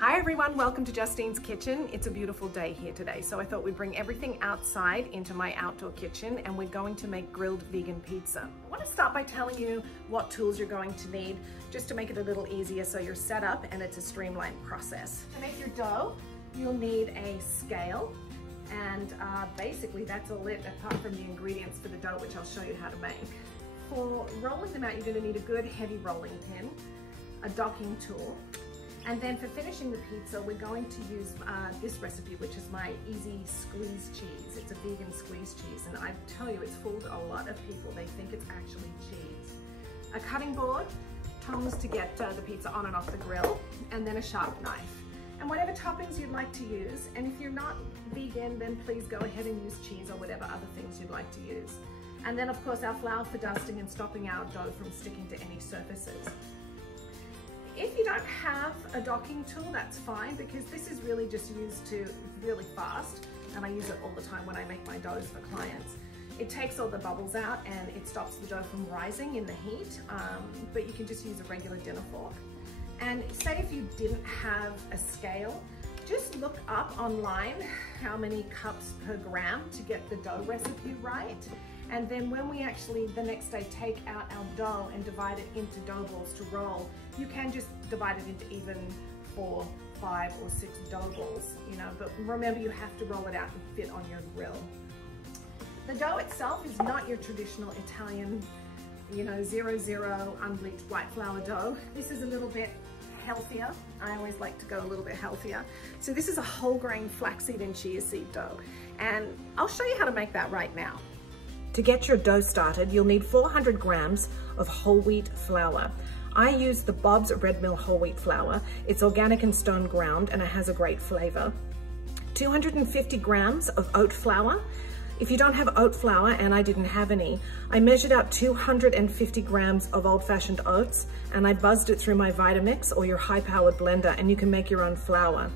Hi everyone, welcome to Justine's Kitchen. It's a beautiful day here today, so I thought we'd bring everything outside into my outdoor kitchen, and we're going to make grilled vegan pizza. I want to start by telling you what tools you're going to need, just to make it a little easier so you're set up and it's a streamlined process. To make your dough, you'll need a scale, and basically that's all it, apart from the ingredients for the dough, which I'll show you how to make. For rolling them out, you're going to need a good heavy rolling pin, a docking tool, and then for finishing the pizza, we're going to use this recipe, which is my easy squeeze cheese. It's a vegan squeeze cheese, and I tell you, it's fooled a lot of people. They think it's actually cheese. A cutting board, tongs to get the pizza on and off the grill, and then a sharp knife. And whatever toppings you'd like to use, and if you're not vegan, then please go ahead and use cheese or whatever other things you'd like to use. And then of course our flour for dusting and stopping our dough from sticking to any surfaces. If you don't have a docking tool, that's fine, because this is really just used to really fast, and I use it all the time when I make my doughs for clients. It takes all the bubbles out and it stops the dough from rising in the heat, but you can just use a regular dinner fork. And say if you didn't have a scale, just look up online how many cups per gram to get the dough recipe right. And then when we actually, the next day, take out our dough and divide it into dough balls to roll, you can just divide it into even 4, 5, or 6 dough balls, you know, but remember you have to roll it out and fit on your grill. The dough itself is not your traditional Italian, you know, 0-0 unbleached white flour dough. This is a little bit healthier. I always like to go a little bit healthier. So this is a whole grain flaxseed and chia seed dough, and I'll show you how to make that right now. To get your dough started, you'll need 400 grams of whole wheat flour. I use the Bob's Red Mill whole wheat flour. It's organic and stone ground, and it has a great flavor. 250 grams of oat flour. If you don't have oat flour, and I didn't have any, I measured out 250 grams of old-fashioned oats, and I buzzed it through my Vitamix or your high-powered blender, and you can make your own flour.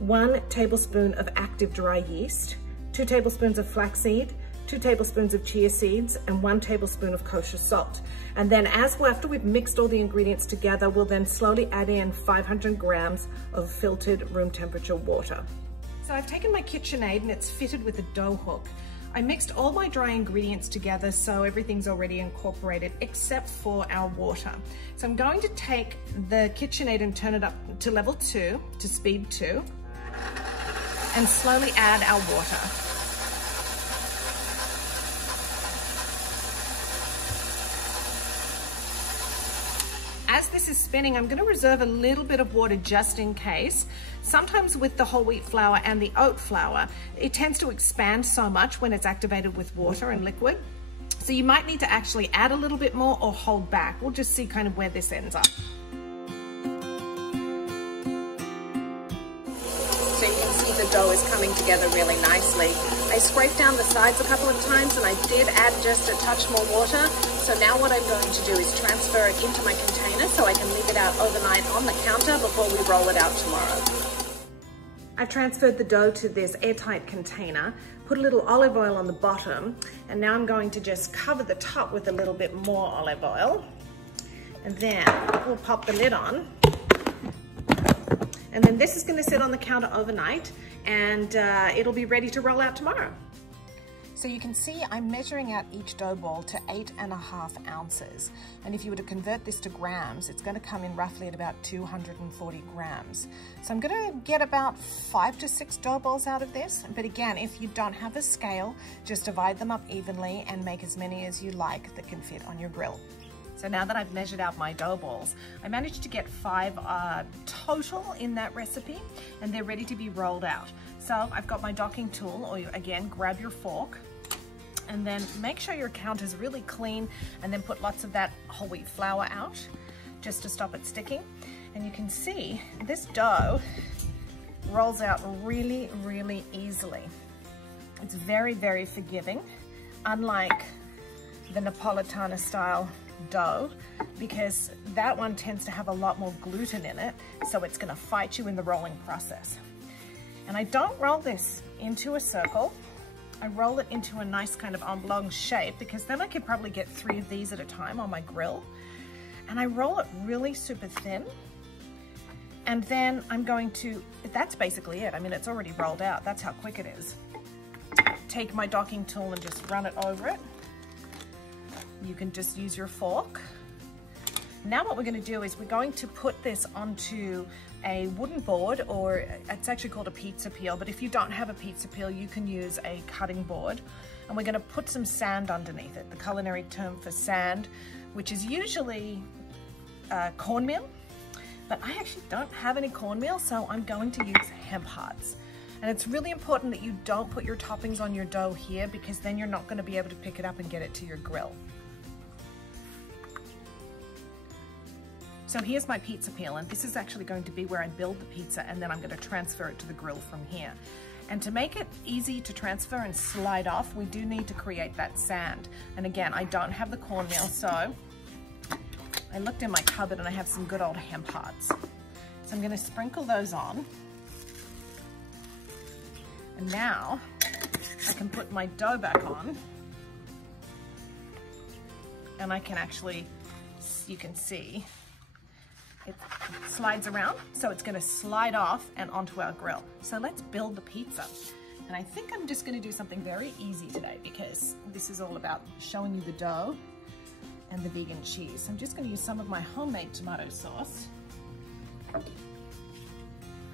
1 tablespoon of active dry yeast, 2 tablespoons of flaxseed, 2 tablespoons of chia seeds, and 1 tablespoon of kosher salt. And then after we've mixed all the ingredients together, we'll then slowly add in 500 grams of filtered room temperature water. So I've taken my KitchenAid and it's fitted with a dough hook. I mixed all my dry ingredients together so everything's already incorporated except for our water. So I'm going to take the KitchenAid and turn it up to level 2, to speed 2, and slowly add our water. As this is spinning, I'm going to reserve a little bit of water just in case. Sometimes with the whole wheat flour and the oat flour, it tends to expand so much when it's activated with water and liquid. So you might need to actually add a little bit more or hold back. We'll just see kind of where this ends up. So you can see the dough is coming together really nicely. I scraped down the sides a couple of times, and I did add just a touch more water. So now what I'm going to do is transfer it into my container so I can leave it out overnight on the counter before we roll it out tomorrow. I've transferred the dough to this airtight container, put a little olive oil on the bottom, and now I'm going to just cover the top with a little bit more olive oil. And then we'll pop the lid on. And then this is going to sit on the counter overnight, and it'll be ready to roll out tomorrow. So you can see I'm measuring out each dough ball to 8.5 ounces. And if you were to convert this to grams, it's going to come in roughly at about 240 grams. So I'm going to get about 5 to 6 dough balls out of this. But again, if you don't have a scale, just divide them up evenly and make as many as you like that can fit on your grill. So now that I've measured out my dough balls, I managed to get 5 total in that recipe, and they're ready to be rolled out. So I've got my docking tool, or again, grab your fork, and then make sure your counter's really clean, and then put lots of that whole wheat flour out just to stop it sticking. And you can see this dough rolls out really, really easily. It's very, very forgiving, unlike the Napolitana style dough, because that one tends to have a lot more gluten in it, so it's going to fight you in the rolling process. And I don't roll this into a circle. I roll it into a nice kind of oblong shape, because then I could probably get 3 of these at a time on my grill. And I roll it really super thin, And then I'm going to, that's basically it. I mean, it's already rolled out. That's how quick it is. Take my docking tool and just run it over it. You can just use your fork. Now what we're going to do is we're going to put this onto a wooden board, or it's actually called a pizza peel, but if you don't have a pizza peel, you can use a cutting board. And we're going to put some sand underneath it, the culinary term for sand, which is usually cornmeal, but I actually don't have any cornmeal, so I'm going to use hemp hearts. And it's really important that you don't put your toppings on your dough here, because then you're not going to be able to pick it up and get it to your grill. So here's my pizza peel, and this is actually going to be where I build the pizza, and then I'm going to transfer it to the grill from here. And to make it easy to transfer and slide off, we do need to create that sand. And again, I don't have the cornmeal, so I looked in my cupboard and I have some good old hemp hearts. So I'm going to sprinkle those on. And now I can put my dough back on, and I can actually, you can see, it slides around, so it's going to slide off and onto our grill. So let's build the pizza. And I think I'm just going to do something very easy today, because this is all about showing you the dough and the vegan cheese. So I'm just going to use some of my homemade tomato sauce. And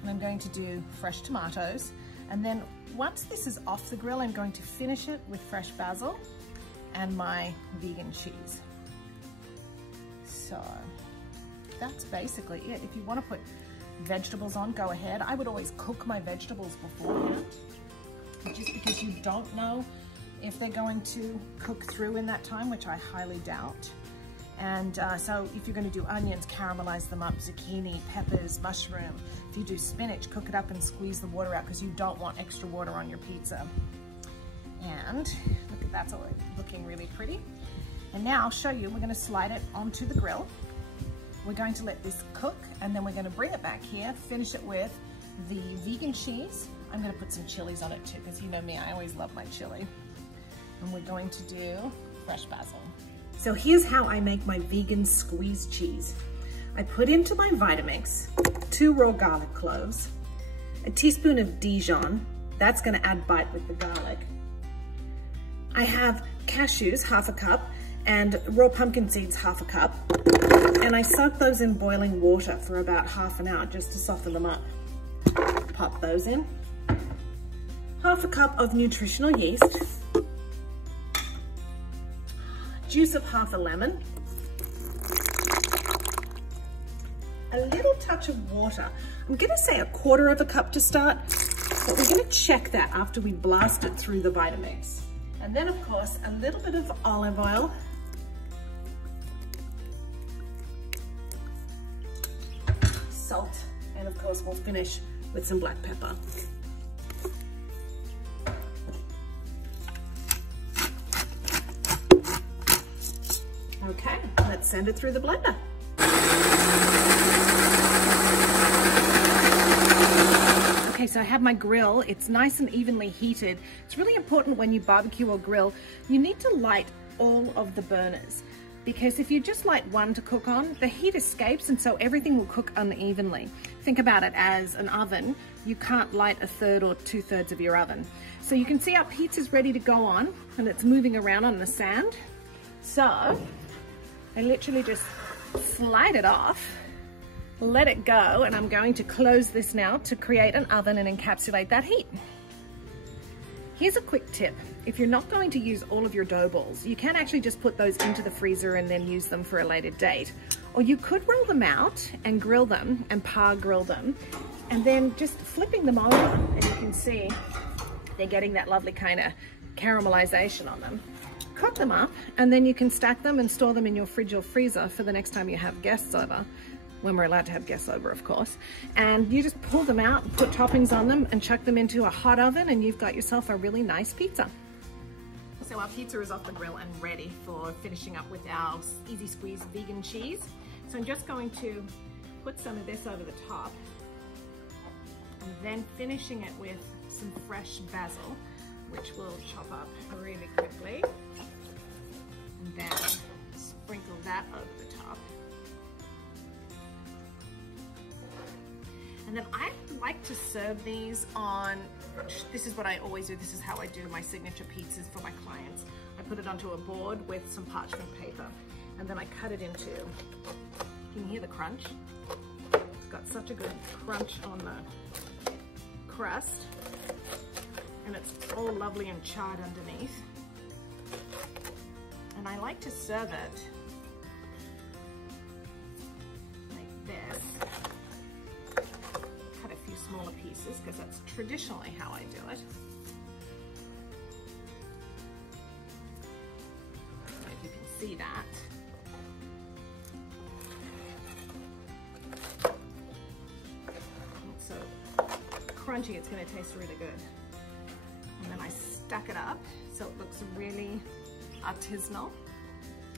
I'm going to do fresh tomatoes. And then once this is off the grill, I'm going to finish it with fresh basil and my vegan cheese. So that's basically it. If you want to put vegetables on, go ahead. I would always cook my vegetables beforehand, just because you don't know if they're going to cook through in that time, which I highly doubt. And so if you're going to do onions, caramelize them up, zucchini, peppers, mushroom. If you do spinach, cook it up and squeeze the water out, because you don't want extra water on your pizza. And look at that's all looking really pretty. And now I'll show you, we're going to slide it onto the grill. We're going to let this cook, and then we're going to bring it back here, finish it with the vegan cheese. I'm going to put some chilies on it too, because you know me, I always love my chili. And we're going to do fresh basil. So here's how I make my vegan squeeze cheese. I put into my Vitamix 2 raw garlic cloves, a teaspoon of Dijon, that's going to add bite with the garlic. I have cashews, half a cup, and raw pumpkin seeds, half a cup. And I soak those in boiling water for about half an hour just to soften them up. Pop those in. Half a cup of nutritional yeast. Juice of half a lemon. A little touch of water. I'm gonna say a quarter of a cup to start, but we're gonna check that after we blast it through the Vitamix. And then of course, a little bit of olive oil. Salt, and of course we'll finish with some black pepper. Okay, let's send it through the blender. Okay, so I have my grill. It's nice and evenly heated. It's really important when you barbecue or grill, you need to light all of the burners, because if you just light one to cook on, the heat escapes and so everything will cook unevenly. Think about it as an oven. You can't light a third or 2/3 of your oven. So you can see our pizza's ready to go on, and it's moving around on the sand. So I literally just slide it off, let it go, and I'm going to close this now to create an oven and encapsulate that heat. Here's a quick tip. If you're not going to use all of your dough balls, you can actually just put those into the freezer and then use them for a later date. Or you could roll them out and grill them and par grill them, and then just flipping them over, and you can see they're getting that lovely kind of caramelization on them. Cook them up, and then you can stack them and store them in your fridge or freezer for the next time you have guests over, when we're allowed to have guests over, of course. And you just pull them out, put toppings on them, and chuck them into a hot oven, and you've got yourself a really nice pizza. So our pizza is off the grill and ready for finishing up with our easy squeeze vegan cheese. So I'm just going to put some of this over the top, and then finishing it with some fresh basil, which we'll chop up really quickly. And then sprinkle that over the top. And then I like to serve these on, this is what I always do, this is how I do my signature pizzas for my clients. I put it onto a board with some parchment paper, and then I cut it into, can you hear the crunch? It's got such a good crunch on the crust, and it's all lovely and charred underneath. And I like to serve it like this. Cut a few smaller pieces because that's traditionally how I do it. I don't know if you can see that. It's so crunchy, it's going to taste really good. And then I stack it up so it looks really artisanal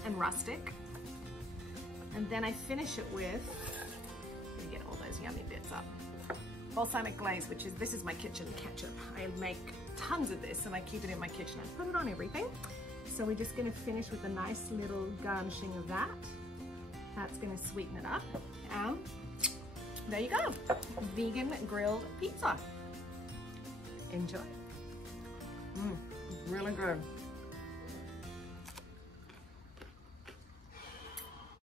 and rustic. And then I finish it with, let me get all those yummy bits up, balsamic glaze, which is, this is my kitchen ketchup. I make tons of this and I keep it in my kitchen. I put it on everything. So we're just gonna finish with a nice little garnishing of that. That's gonna sweeten it up. And there you go, vegan grilled pizza. Enjoy. Really good.